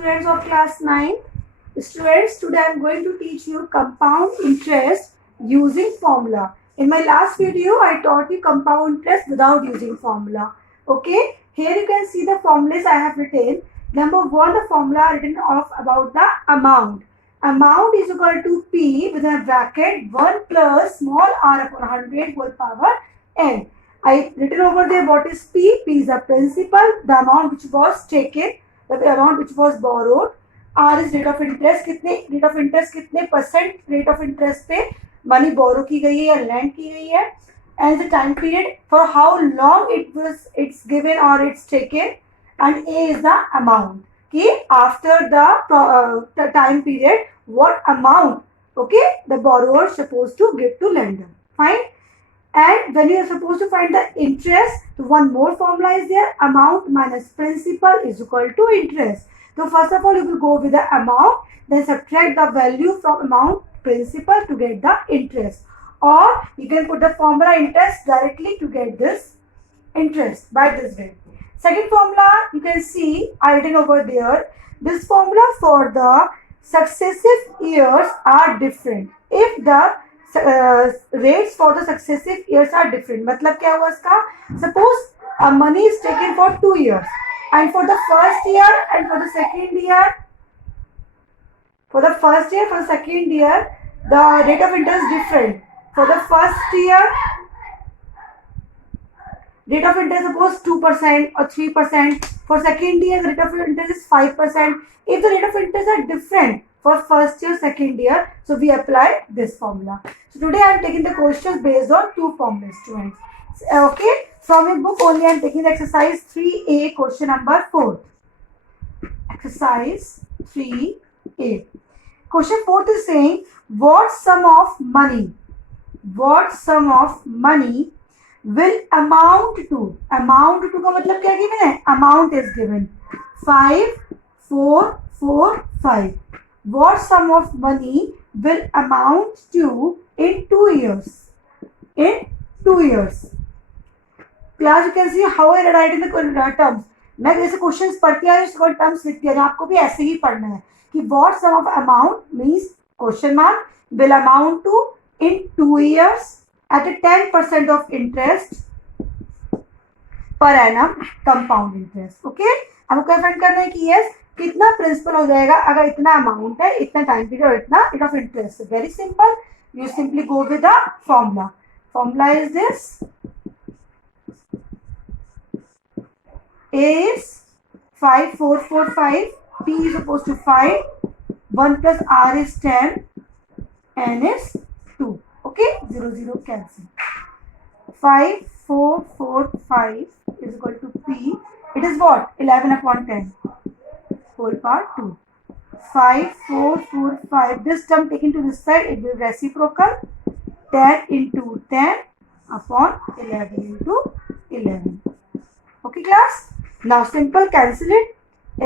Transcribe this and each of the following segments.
students of class 9. Students, today I am going to teach you compound interest using formula. In my last video, I taught you compound interest without using formula. Okay, here you can see the formulas I have written. Number 1, the formula written off about the amount. Amount is equal to P with a bracket 1 plus small r upon 100 whole power n. I written over there what is P. P is the principal, the amount which was taken, the amount which was borrowed. R is rate of interest, कितने percent rate of interest पे money borrow की गई है या lend की गई है, and the time period for how long it's given और it's taken, and A is the amount कि after the time period what amount okay the borrower suppose to give to lender. Fine. And when you are supposed to find the interest, so one more formula is there. Amount minus principal is equal to interest. So first of all, you will go with the amount, then subtract the value from amount principal to get the interest. Or you can put the formula interest directly to get this interest by this way. Second formula, you can see I written over there. This formula for the successive years are different. If the rates for the successive years are different. मतलब क्या हुआ इसका? Suppose money is taken for 2 years, and for the first year and for the second year, for the second year, the rate of interest is different. For the first year, rate of interest suppose 2% or 3%. For second year, the rate of interest is 5%. If the rate of interest are different for first year, second year, so we apply this formula. So today I am taking the questions based on two formulas, students. Okay, from your book only I am taking the exercise 3A, question number 4. Exercise 3A. Question 4 is saying what sum of money will amount to? Amount to का मतलब क्या given है? Amount is given 5, 4, 4, 5. What sum of money will amount to in 2 years? In 2 years. Class, you can see how I write in the terms. मैं जैसे questions पढ़ती आ रही हूँ terms लिखती है, आपको भी ऐसे ही पढ़ना है कि what sum of amount means question mark will amount to in 2 years at a 10% of interest per annum compound interest. Okay, हमको फाइंड करना है कि yes कितना प्रिंसिपल हो जाएगा अगर इतना अमाउंट है, इतना टाइम पीरियड और इतना rate of interest. Very simple, you simply go with the formula. Formula is this. A is 5, 4, 4, 5. P is supposed to 5. 1 plus R is 10. N is 2. Okay, 0, 0 cancel. 5, 4, 4, 5 is equal to P. It is what? 11 upon 10. Whole power 2. 5, 4, 4, 5. This term taken to this side, it will be reciprocal. 10 into 10 upon 11 into 11. Okay, class? Now simple, cancel it.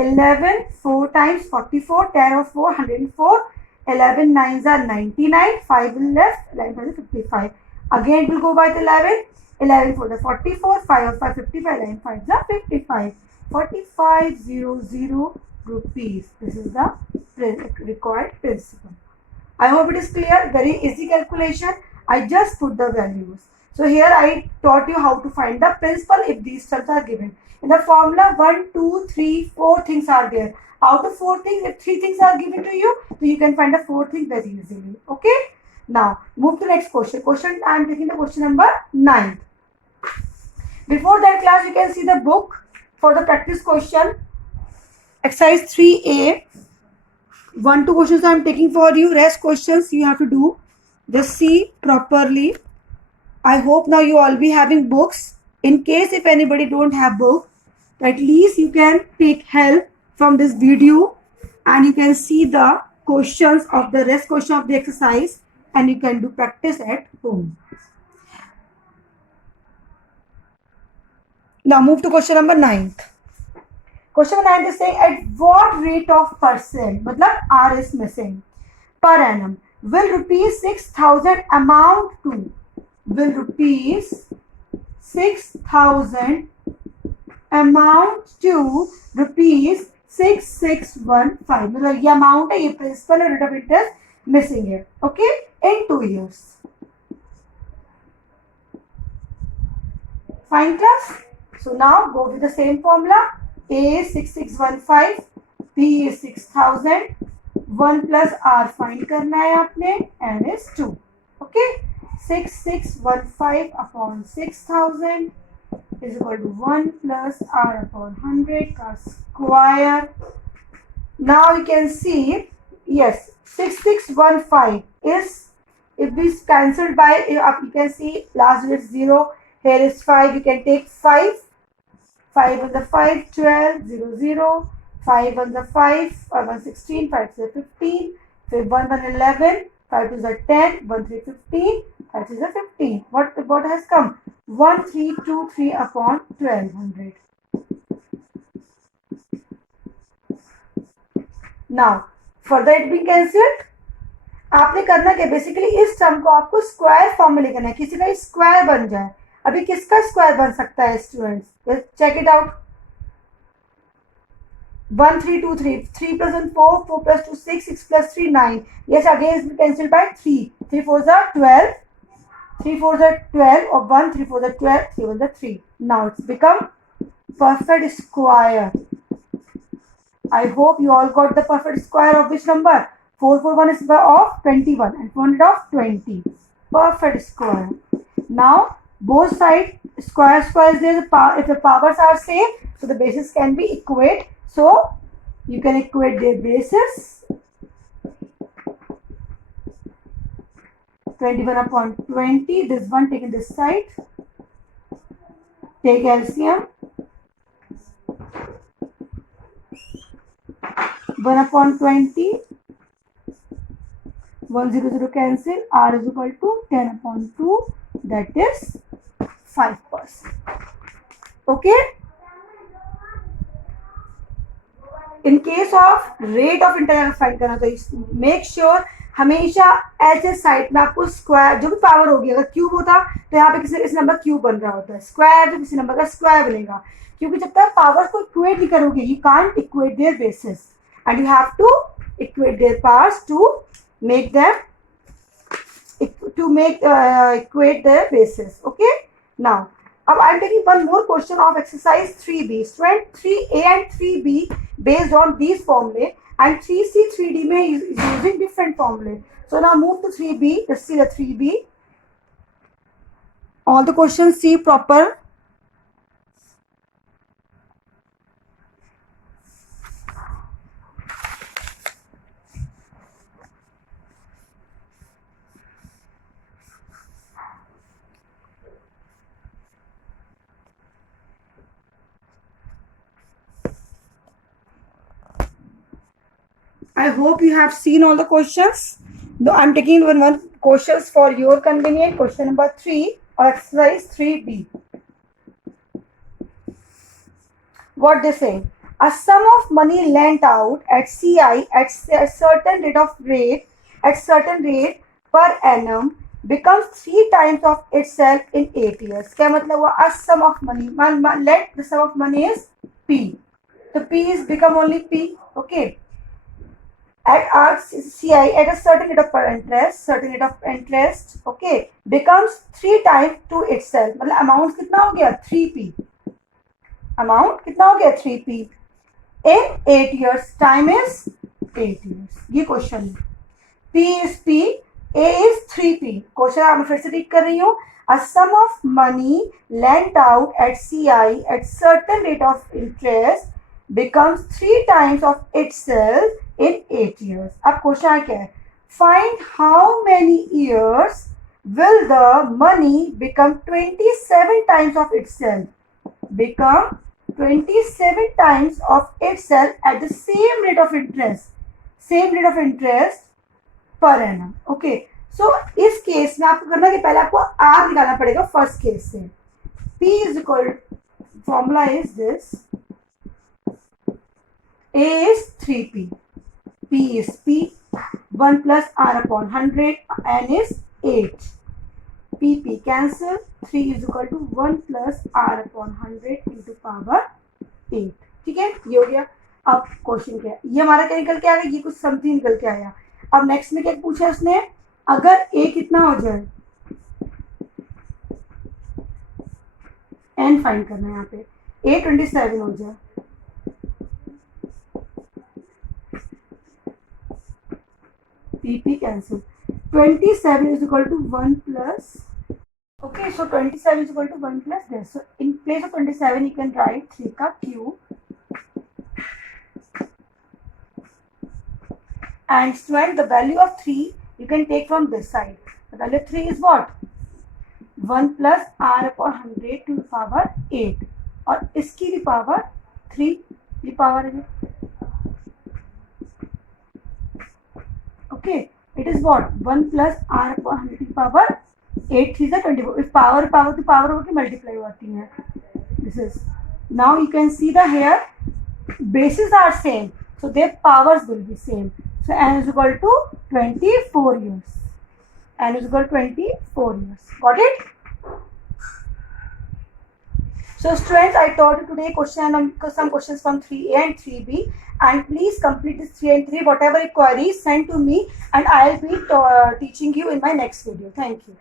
11, 4 times 44, 10 of 4, 104. 11 nines are 99. 5 will left. 11 5 is 55. Again, it will go by the 11. 11 for the 44. 5 of 5, 55. 11 5 is 55. 4500 rupees. This is the required principal. I hope it is clear. Very easy calculation. I just put the values. So here I taught you how to find the principal if these terms are given. In the formula 1, 2, 3, 4 things are there. Out of 4 things, if 3 things are given to you, so you can find the 4th thing very easily. Okay. Now move to next question. I am taking the question number 9. Before that, class, you can see the book for the practice question. Exercise 3A. 1, 2 questions I am taking for you. Rest questions you have to do. Just see properly. I hope now you all be having books. In case if anybody don't have book, at least you can take help from this video and you can see the questions of the rest question of the exercise and you can do practice at home. Now move to question number 9. Question number 9 is saying at what rate of percent, मतलब R is missing, per annum will rupees 6,000 amount to? Will rupees 6,000 amount to rupees 6615 मतलब ये amount है, ये principal और rate of interest missing है. Okay, in 2 years. Find interest. So now go with the same formula. A is 6615, B is 6000, 1 plus R find करना है आपने, N is 2. Okay, 6615 upon 6000 is equal to 1 plus R upon 100 का square. Now you can see, yes, 6615 is, if this cancelled by, you can see last digit 0, here is 5, you can take 5 on the 5, 12, 0, 0, 5 on the 5, 5 on 16, 5 to the 15, 1 on 11, 5 to the 10, 1 3 15, 5 to the 15. What has come? 1323 upon 1200. Now further it being cancelled. आपने करना क्या, basically इस term को आपको square form में लिखना है, किसी का स्क्वायर बन जाए. अभी किसका स्क्वायर बन सकता है students, check it out. 1323, 3 plus 1 4, 4 plus 2 6, 6 plus 3 9. Yes, again it's cancelled by 3. 3 4s are 12, 3 4s are 12, or 1 3 4s are 12, 3 1s are 3. Now it's become perfect square. I hope you all got the perfect square of which number? 441 is of 21 and 400 of 20. Perfect square. Now both sides square is there. If the powers are same, so the bases can be equate. So you can equate their bases. 21 upon 20. This one taken this side. Take LCM. 1 upon 20. 100 cancel. R is equal to 10 upon 2. That is 5%. Okay. In case of rate of interest find करना, तो make sure हमेशा ऐसे side में आपको square, जो भी power होगी, अगर क्यूब होता तो यहाँ पे किसी नंबर क्यूब बन रहा होता है, स्क्वायर तो किसी नंबर का स्क्वायर बनेगा, क्योंकि जब तक पावर्स को इक्वेट नहीं करोगे, you can't equate their basis and you have to equate their powers to make them equate their basis. Okay, now I am taking one more question of exercise 3b. Student, 3a and 3b based on these formulae, and 3c 3d में is using different formulae. So now move to 3b. Let's see the 3b. All the questions see proper. I hope you have seen all the questions. Though I'm taking one questions for your convenience. Question number 3 or exercise 3b. What they say? A sum of money lent out at CI at a certain rate per annum becomes 3 times of itself in 8 years. क्या मतलब हुआ? A sum of money. Let the sum of money is P. So P is become only P. Okay. At our CI at a certain rate of interest, okay, becomes 3 times to itself. मतलब amount कितना हो गया? 3p. Amount कितना हो गया? 3p. In 8 years. Time is 8 years. ये question है. P is P, A is 3p. Question मैं फिर से रीड कर रही हूँ. A sum of money lent out at CI at certain rate of interest becomes 3 times of itself in 8 years. अब question क्या है? Find how many years will the money become 27 times of itself? Become 27 times of itself at the same rate of interest. Same rate of interest per annum. Okay. So इस case में आपको करना कि पहले आपको R निकालना पड़ेगा first case से. P is equal, formula is this. A is 3p. P is P. 1 plus R upon 100. N is 8. P cancel. 3 is equal to 1 plus R upon 100 into power 8. ठीक है, ये हो गया. अब क्वेश्चन क्या है, ये हमारा क्या निकल के आया, ये कुछ समथिंग निकल के आया। अब नेक्स्ट में क्या पूछा उसने, अगर a कितना हो जाए, n फाइंड करना है यहाँ पे, a 27 हो जाए, pp cancel, 27 is equal to 1 plus, okay, so 27 is equal to 1 plus this. So in place of 27 you can write 3 ka cube, and student the value of 3 you can take from this side. The value of 3 is what, 1 plus r upon 100 to the power 8, और इसकी भी power 3 की power है, okay, it is what 1 plus r upon 100 to the power 8 3 is 24. If power to power होगी multiply होती है. This is, now you can see the here bases are same, so their powers will be same. So n is equal to 24 years. N is equal to 24 years. Got it? So students, I taught you today some questions from 3A and 3B, and please complete this 3 and 3. Whatever queries, send to me, and I will be teaching you in my next video. Thank you.